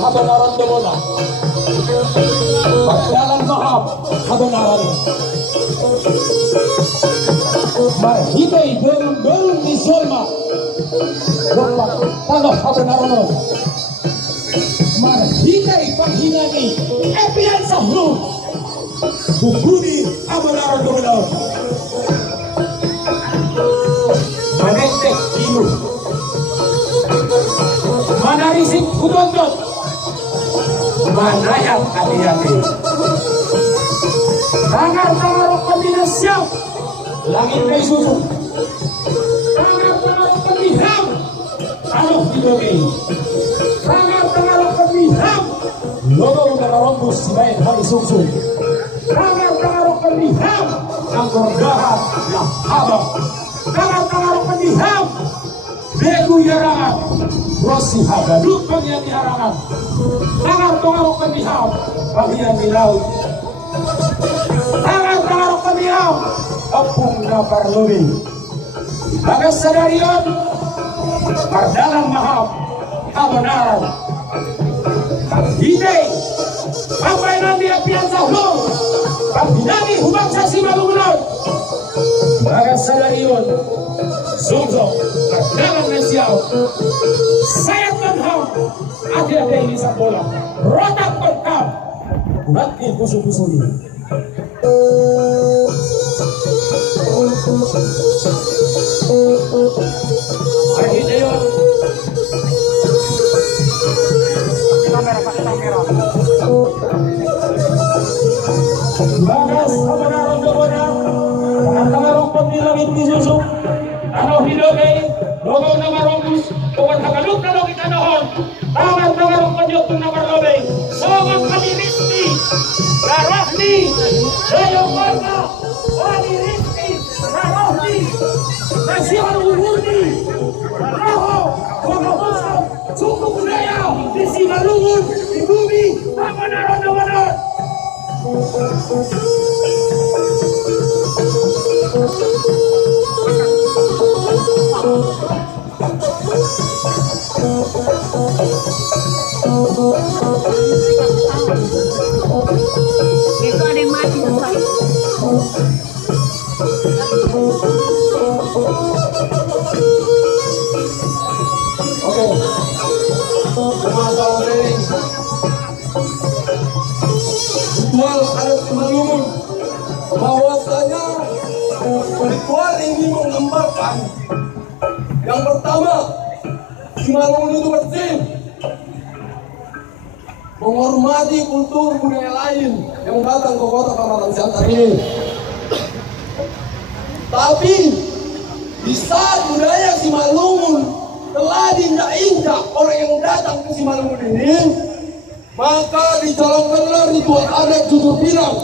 kebenaran demona. Berjalan maaf kebenaran. Marhitai belum di Solma. Lepas tanah kebenaran. Marhitai panghinani epian sahlu. Bukuni kebenaran demona. Manetek ilu. Manarisip kudondot. Manayang hati-hati. Tangar-tangarok kombinasyon. Langit kay susu. Tangar-tangarok pemiham. Anoh didogi. Tangar-tangarok pemiham. Logo nararombus si bayan hari susu. Tangar-tangarok pemiham. Ang kordahan yang habang. Tangar-tangarok pemiham. Begu yarangan. Rosi hagadut bagian di harangan. Tangar-tangarok pemiham. Bagian di laut. Tangar-tangarok pemiham. Opung na parlobi. Bagas sadarion. Pardalang mahal. Kebenaran. Hidai. Sampai nanti apian sahlong. Pagdinami hubang sa simalungan. Bagas sadarion. Sumsok. Pardalang nasiyaw. Sayat manham. Ada ini sa bola. Rotak perkam. Buatnya kusu-kusu ini. Bagas kebenaran kebenaran. Tangan-tangan pemilangit disusu. Anoh hidogay. Logo na marombus. Bukan hagaluk na logi tanahon. Tangan-tangan penyokong na marlobay. Sogong kami risti. Larahni. Dayong warga. Wali risti. Larahni. Nasihan uhuni. Raho. Wakamusam. Suku budaya. Di Simalungun. Di bumi. Kebenaran-kebenaran. Itu ada yang mati tuh. Oke. Ritual adat Simalungun bahwasanya ritual ini menggambarkan yang pertama, Simalungun itu bersih, menghormati kultur budaya lain yang datang ke kota Kamaran Siantar ini. Tapi di saat budaya Simalungun telah diinjak-injak orang yang datang ke Simalungun ini, maka dijalankanlah ritual adat jujur pinang